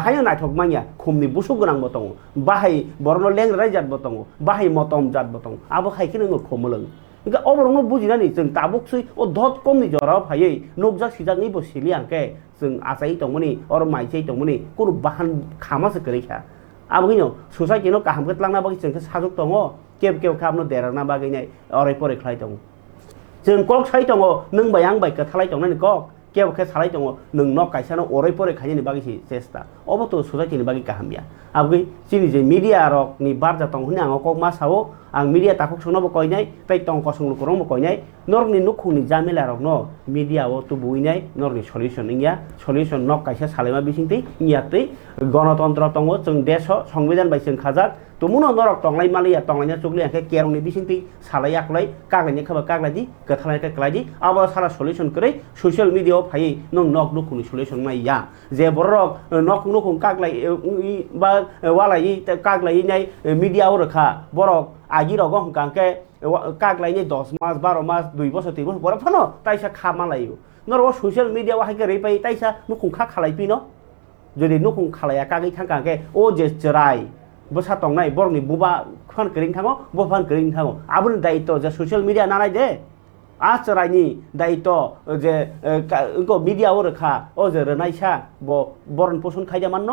हायो नायथक मांगिया खुमनि बसु गोनांबो तं बाहाय बरनो लेंराय जातबो तं बाहाय मतम जातबो तं आबो खायखे नोङो खमलङ इनका अबरंनो बुजिनानै जों ताबुकसै अ धत कमनि जराव फायै नोकजा सिजाङै बो सिलियांके जों आसाय तंमनि अर माइसै तंमनि कुनु बाहान खामासो करेखा आबगिनो सोसाइटिनो काहामगतलांना बागै जोंखौ साजुक दङ केब केब खामनो देराना बागैनाय अराय परे खालाय दङ जों कक साय दङ नों बाय आं बाय कथालाय दङनि कक केब के सालाय दङ नों न कायसानो अराय परे खायनि बागैसि चेष्टा अबतो सोसाइटिनि बागै काहामिया आबगै सिनि जे मिडिया रकनि बारजा दङ हुनि आं कक मा सावो आं मिडिया ताखुक संनोबो कयनाय तै तंग कसंनो करंबो कयनाय नरनि नुखुनि जामेला रकनो मिडिया ओ तु बुइनाय नरनि सल्युशन इंया सल्युशन न कायसा सालेमा बिसिंतै इयातै गणतन्त्र दङ जों देश संविधान बाय जों खाजाक तुमुनो नरक तंगलाय मालिया तंगलायना चुगलिया के केरंनि बिसिंतै सालाय आखलाय कागलायनि खबा कागलायदि गथालाय के कलायदि अब सारा सल्युशन करै सोशल मिडिया फायै नों नक नुखुनि सल्युशन नाया जे बरक नक नुखुं कागलाय बा वालाय कागलायनाय मिडिया ओ रखा बरक आगि रग हंकांके कागलायनि 10 मास 12 मास 2 बছর 3 बছর बरफानो ताइसा खामालायो नरक सोशल मिडिया वाहाय रे पाय ताइसा नुखुं खा खालायपिनो যদি নুকুং খালায়া কাগै थांखांखे ओ जे चराय बसा तंनाय बरनि बुबा फान करिं थाङो बो फान करिं थाङो आबुनि दायित्व जे ससियेल मिडिया नानाय दे आ चरायनि दायित्व जे इनको मिडिया ओ रखा ओ जे रनायसा बरन पसन खायदा मान न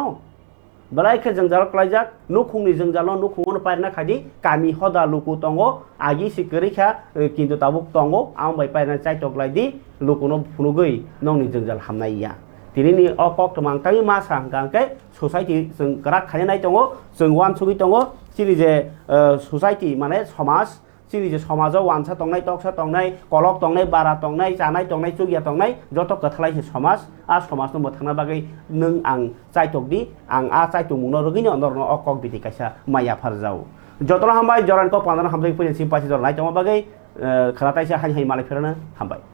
बलायखे जंजाल क्लाइजाक नुखुंनि जंजाल नुखुंगनो पायना खादि कामि हदा लुकु तंगो आगि सिकरिखा किन्तु ताबुक तंगो आं बाय पायना चाइटक लाइदि लुकुनो फुनुगै नंनि जंजाल हामनायया तिनिनि अकक तमांतानि मा सांगांके सोसाइटी जों गराक खायनाय दङ जों वान सुगि दङ सिरि जे सोसाइटी माने समाज सिरि जे समाजाव वानसा तंनाय तकसा तंनाय कलक तंनाय बारा तंनाय जानाय तंनाय चुगिया तंनाय जत कथालाय समाज आ समाजनो मोथांना बागै नों आं चाइटकदि आं आ चाइटक मुनो रगिनो नरनो अकक बिदि कायसा माया फारजाव जतला हामबाय जरानको पांदाना हामजाय फैनो सिम्पासि जरनाय दङ बागै खालातायसा हाय हाय मालायफोरानो हामबाय